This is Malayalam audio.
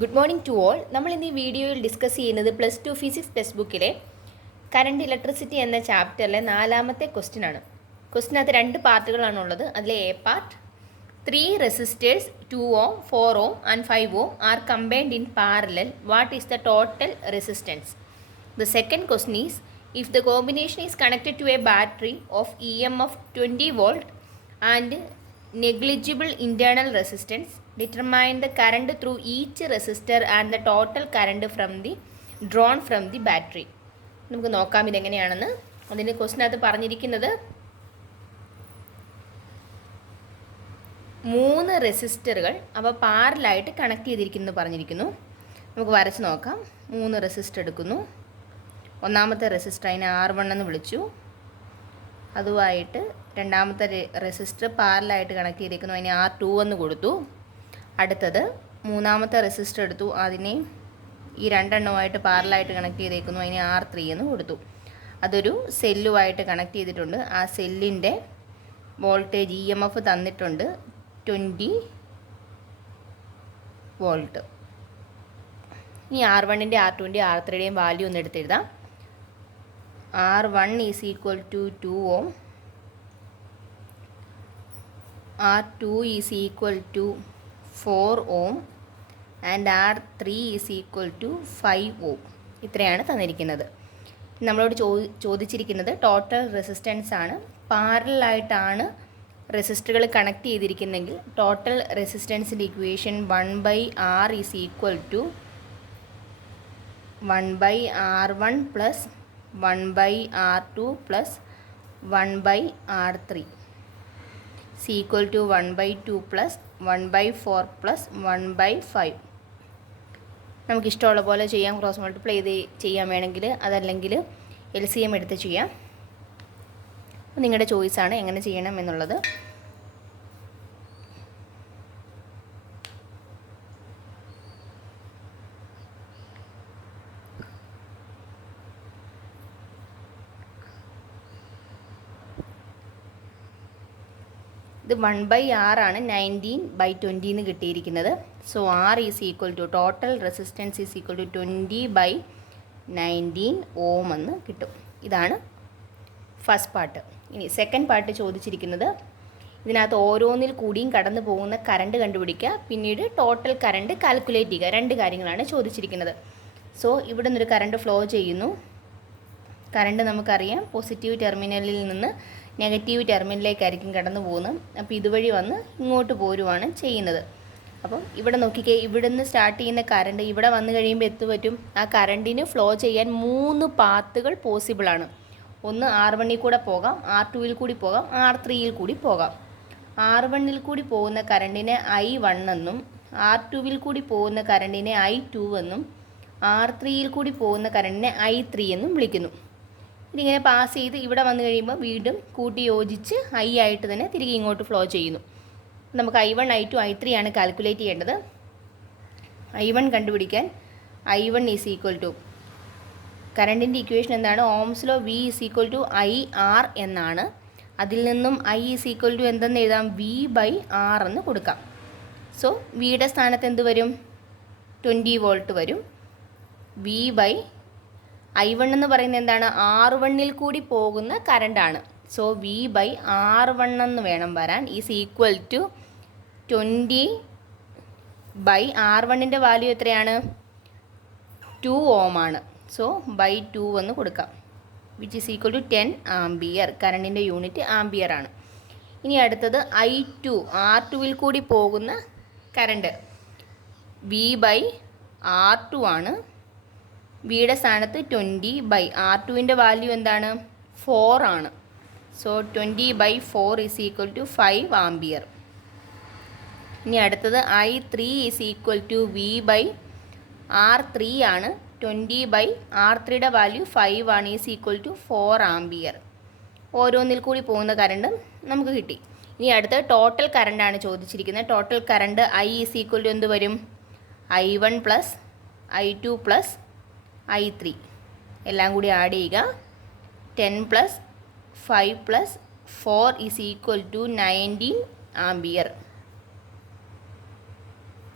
Good morning to all. നമ്മൾ ഇന്ന് ഈ വീഡിയോയിൽ ഡിസ്കസ് ചെയ്യുന്നത് +2 ഫിസിക്സ് ടെക്സ്റ്റ് ബുക്കിലെ കറണ്ട് ഇലക്ട്രിസിറ്റി എന്ന ചാപ്റ്ററിലെ 4ാമത്തെ ക്വസ്റ്റ്യൻ ആണ്. ക്വസ്റ്റിനകത്ത് 2 പാർട്ടുകളാണുള്ളത്. അതിലെ A part 3 resistors 2 ohm, 4 ohm and 5 ohm R combined in parallel. What is the total resistance? The second question is, if the combination is connected to a battery of EMF 20 volt and negligible internal resistance, determine the current through each resistor and the total current drawn from the battery. നമുക്ക് നോക്കാം ഇതെങ്ങനെയാണെന്ന്. അതിന് ക്വസ്റ്റിനകത്ത് പറഞ്ഞിരിക്കുന്നത് 3 റെസിസ്റ്ററുകൾ അവ പാരലായിട്ട് കണക്ട് ചെയ്തിരിക്കുന്നു പറഞ്ഞിരിക്കുന്നു. നമുക്ക് വരച്ച് നോക്കാം. 3 റെസിസ്റ്റർ എടുക്കുന്നു. ഒന്നാമത്തെ റെസിസ്റ്റർ അതിനെ R1 എന്ന് വിളിച്ചു. അതുമായിട്ട് രണ്ടാമത്തെ റെസിസ്റ്റർ പാരലായിട്ട് കണക്ട് ചെയ്തിരിക്കുന്നു, അതിനെ R2 എന്ന് കൊടുത്തു. അടുത്തത് മൂന്നാമത്തെ റെസിസ്റ്റർ എടുത്തു, അതിനെ ഈ രണ്ടെണ്ണമായിട്ട് പാരലായിട്ട് കണക്ട് ചെയ്തേക്കുന്നു, അതിനെ R3 എന്ന് കൊടുത്തു. അതൊരു സെല്ലുമായിട്ട് കണക്ട് ചെയ്തിട്ടുണ്ട്. ആ സെല്ലിൻ്റെ വോൾട്ടേജ് EMF തന്നിട്ടുണ്ട് 20 വോൾട്ട്. ഇനി R1ൻ്റെ R2ൻ്റെ R3യുടെയും വാല്യൂ ഒന്ന് എടുത്തെഴുതാം. R1 is equal to 2 ohm, R2 is equal to 4 ohm and R3 is equal to 5 ohm. ഇത്രയാണ് തന്നിരിക്കുന്നത്. നമ്മളോട് ചോദിച്ചിരിക്കുന്നത് ടോട്ടൽ റെസിസ്റ്റൻസ് ആണ്. പാരലായിട്ടാണ് റെസിസ്റ്ററുകൾ കണക്ട് ചെയ്തിരിക്കുന്നതെങ്കിൽ ടോട്ടൽ റെസിസ്റ്റൻസിൻ്റെ equation 1/R is equal to 1/R1 plus 1/R2 plus 1/R3 is equal to 1/2 plus 1/4 plus 1/5. നമുക്കിഷ്ടമുള്ള പോലെ ചെയ്യാം. ക്രോസ് മൾട്ടിപ്ലൈ ചെയ്ത് ചെയ്യാൻ വേണമെങ്കിൽ, അതല്ലെങ്കിൽ LCM എടുത്ത് ചെയ്യാം. നിങ്ങളുടെ ചോയ്സാണ് എങ്ങനെ ചെയ്യണം എന്നുള്ളത്. ഇത് 1/R ആണ് 19/20 എന്ന് കിട്ടിയിരിക്കുന്നത്. So R is equal to total resistance is equal to 20/19 ohm എന്ന് കിട്ടും. ഇതാണ് ഫസ്റ്റ് പാർട്ട്. ഇനി സെക്കൻഡ് പാർട്ട് ചോദിച്ചിരിക്കുന്നത് ഇതിനകത്ത് ഓരോന്നിൽ കൂടിയും കടന്നു പോകുന്ന കറണ്ട് കണ്ടുപിടിക്കുക, പിന്നീട് ടോട്ടൽ കറണ്ട് കാൽക്കുലേറ്റ് ചെയ്യുക. 2 കാര്യങ്ങളാണ് ചോദിച്ചിരിക്കുന്നത്. സോ ഇവിടെ നിന്നൊരു കറണ്ട് ഫ്ലോ ചെയ്യുന്നു. കറണ്ട് നമുക്കറിയാം പോസിറ്റീവ് ടെർമിനലിൽ നിന്ന് നെഗറ്റീവ് ടെർമിനലിലേക്കായിരിക്കും കടന്നു പോകുന്നത്. അപ്പോൾ ഇതുവഴി വന്ന് ഇങ്ങോട്ട് പോരുവാണ് ചെയ്യുന്നത്. അപ്പം ഇവിടെ നോക്കിക്കേ, ഇവിടെ നിന്ന് സ്റ്റാർട്ട് ചെയ്യുന്ന കറണ്ട് ഇവിടെ വന്നു കഴിയുമ്പോൾ പറ്റും ആ കറണ്ടിന് ഫ്ലോ ചെയ്യാൻ 3 പാത്തുകൾ പോസിബിളാണ്. ഒന്ന് R1ൽ കൂടെ പോകാം, R2ൽ കൂടി പോകാം, R3യിൽ കൂടി പോകാം. R1ൽ കൂടി പോകുന്ന കറണ്ടിനെ I1 എന്നും, R2ൽ കൂടി പോകുന്ന കറണ്ടിനെ I2 എന്നും, R3യിൽ കൂടി പോകുന്ന കറണ്ടിനെ I3 എന്നും വിളിക്കുന്നു. ഇതിങ്ങനെ പാസ് ചെയ്ത് ഇവിടെ വന്നു കഴിയുമ്പോൾ വീണ്ടും കൂട്ടി യോജിച്ച് I ആയിട്ട് തന്നെ തിരികെ ഇങ്ങോട്ട് ഫ്ലോ ചെയ്യുന്നു. നമുക്ക് I1, I2, I3 ആണ് കാൽക്കുലേറ്റ് ചെയ്യേണ്ടത്. I1 കണ്ടുപിടിക്കാൻ I1 ഈസ് ഈക്വൽ ടു കറണ്ടിൻ്റെ ഇക്വേഷൻ എന്താണ്? Ohm's law V is equal to IR എന്നാണ്. അതിൽ നിന്നും I ഈസ് ഈക്വൽ ടു എന്തെന്ന് എഴുതാം? V/R എന്ന് കൊടുക്കാം. സോ വിയുടെ സ്ഥാനത്ത് എന്ത് വരും? 20 വോൾട്ട് വരും. I1 എന്ന് പറയുന്നത് എന്താണ്? R1ൽ കൂടി പോകുന്ന കറണ്ടാണ്. സോ V/R1 എന്ന് വേണം വരാൻ. ഈസ് ഈക്വൽ ടു 20/R1ൻ്റെ വാല്യൂ എത്രയാണ്? 2 ohm ആണ്. സോ /2 എന്ന് കൊടുക്കാം, which is equal to 10 ampere. കറണ്ടിൻ്റെ യൂണിറ്റ് ആംപിയർ ആണ്. ഇനി അടുത്തത് I2, R2ൽ കൂടി പോകുന്ന കറണ്ട് V/R2 ആണ്. വിയുടെ സ്ഥാനത്ത് 20/R2ൻ്റെ വാല്യൂ എന്താണ്? 4 ആണ്. So 20/4 is equal to 5 ampere. ഇനി അടുത്തത് I3 is equal to V/R3 ആണ്. 20/R3യുടെ വാല്യൂ 5 ആണ്. Is equal to 4 ampere. ഓരോന്നിൽ കൂടി പോകുന്ന കറണ്ട് നമുക്ക് കിട്ടി. ഇനി അടുത്ത ടോട്ടൽ കറണ്ടാണ് ചോദിച്ചിരിക്കുന്നത്. Total current I is equal to എന്ത് വരും? I1 plus I2 plus I3 എല്ലാം കൂടി ആഡ് ചെയ്യുക. 10 plus 5 plus 4 is equal to 19 ampere.